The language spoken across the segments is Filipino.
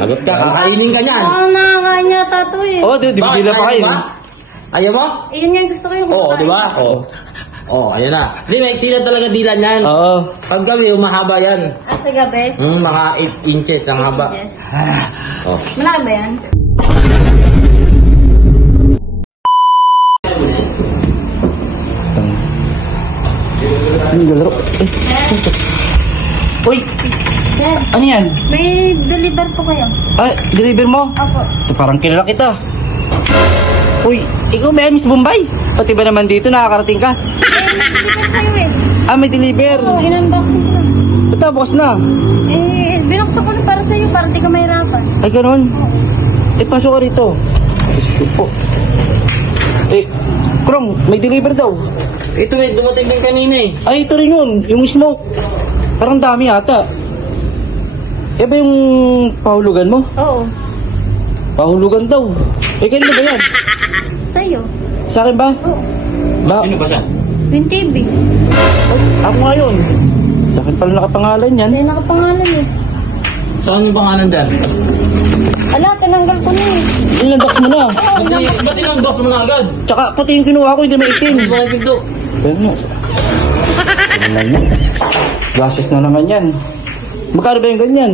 lagot ka. Kakainin ka niyan. Oo, nakakain niya tato eh. Oo, di ba pa kayo? Ayaw mo? Ayun yung gusto ko yung Oo, di ba? Oo, ayun na. Hindi, may sila talaga dila niyan. Oo. Pag gabi, mahaba yan. Sa gabi? Mga 8 inches ang haba. Oh. Malaki ba yan? Ano galaro? Uy! Sir, Ano yan? may deliver po kayo. Ah, deliver mo? Opo. Ito, parang kilala kita. Uy, ikaw may Miss Bombay. Pati ba naman dito nakakarating ka? Deliver kayo eh. Ah, may deliver. Oo, in-unboxing ko lang. Ito, bukas na. Binuksan ko na para sa'yo, para di ka mahirapan. Ay, ganun. Eh, pasok ka rito. Gusto po. Eh, Krong, may deliver daw. Ito eh, dumating din kanina eh. Ay, ito rin yun. Yung smoke. Parang dami ata. Eh ba yung pahulugan mo? Oo. Pahulugan daw. Eh, kanina ba yan? Sa'yo? Sa akin ba? Oo. Sino ba siya? Yung TV. Ay, ako nga yun. Sa akin pala nakapangalan yan. Sa'yo nakapangalan eh. Saan yung pangalan dyan? Ala, tinanggal ko na eh. Ilandak mo na. Ba't inang-box mo na agad? Tsaka pati yung kinuha ko, hindi maitim. Hindi ba nagpinto? Pero mo. Ano lang yan? Gases na naman yan. Magkano ba yung ganyan?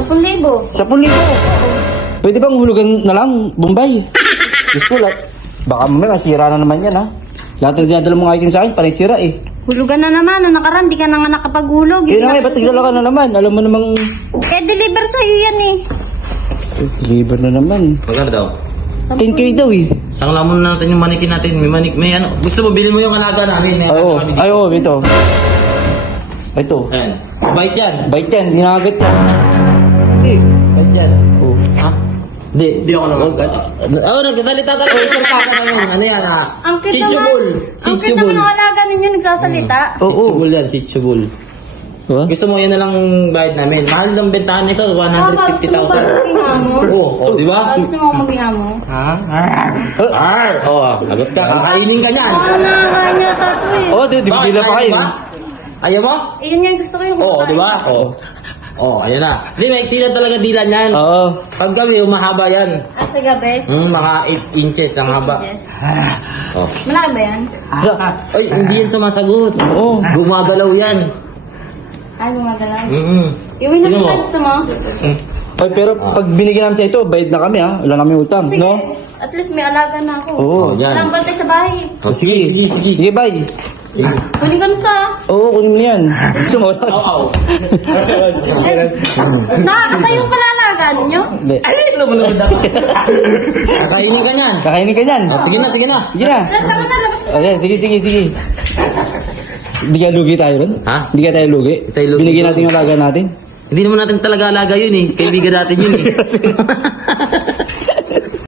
10,000. 10,000. Pwede bang hulugan na lang, Bombay? Gusto ko lahat. Baka mamaya masira na naman yan ha. Lahat ng dinadala mong item sa akin, parang sira eh. Hulugan na naman, nakaraan, di ka na nga nakapaghulog. Kaya na nga, ba't tigdala ka na naman? Alam mo namang... Eh, deliver sa'yo yan eh. Deliver na naman. Magkano daw? 10K daw eh. Sangla muna natin yung manikin natin. May ano. Gusto mo, bilhin mo yung alaga namin. Oo, ay oo, ito. Ito. Ayan. Bait yan. Bait yan, dinagat yan. Hindi. Bait yan. Oo. Ha? Hindi ako naman. Oo, nagsalita talaga. Isang kaka naman. Ano yan ha? Ang cute naman. Ang cute naman ang alaga ninyo nagsasalita. Oo. Sitsubul yan, sitsubul. Diba? Gusto mo yan na lang bayad namin. Mahal ng bentahan nito, 150,000. Oo, di ba? Gusto mo magbinga mo? Ha? Oo, lagot ka. Kakainin ka niyan. Oo, nakakain niya tato eh. Oo, di ba pa kayo? Ayaw mo? Ayun yung gusto ko yung Oo, di ba? Oo, ayun na. Hindi, may sila talaga dila niyan. Oo. Pag gabi, mahaba yan. Sa gabi? Mga 8 inches ang haba. Oh. Malaki ba yan? Ay, hindi yan sumasagot. Oo. Gumagalaw yan. Ay, gumagalaw. Tingnan Iwin na mo. ba gusto mo? Ay, pero pag binigyan namin sa ito, bayad na kami ha. Wala kami utang, Sige, no? at least may alaga na ako. Oo. yan. Walang bantay sa bahay. Oh, sige. Sige, bye. Kunin ka ka. Oo, kunin mo yan. Gusto mo? Nakakatayo pala alaga ninyo? Hindi. Ay, lumulunod ako. Kakainin ka niyan. Kakainin ka yan. Sige na. Sige na. Tama na, labas ka. Ayan, sige. Hindi ka lugi tayo ron? Ha? Hindi ka tayo lugi? Tayo lugi. Binigyan natin yung alaga natin? Hindi naman natin talaga alaga yun eh. Kaibigan natin yun eh.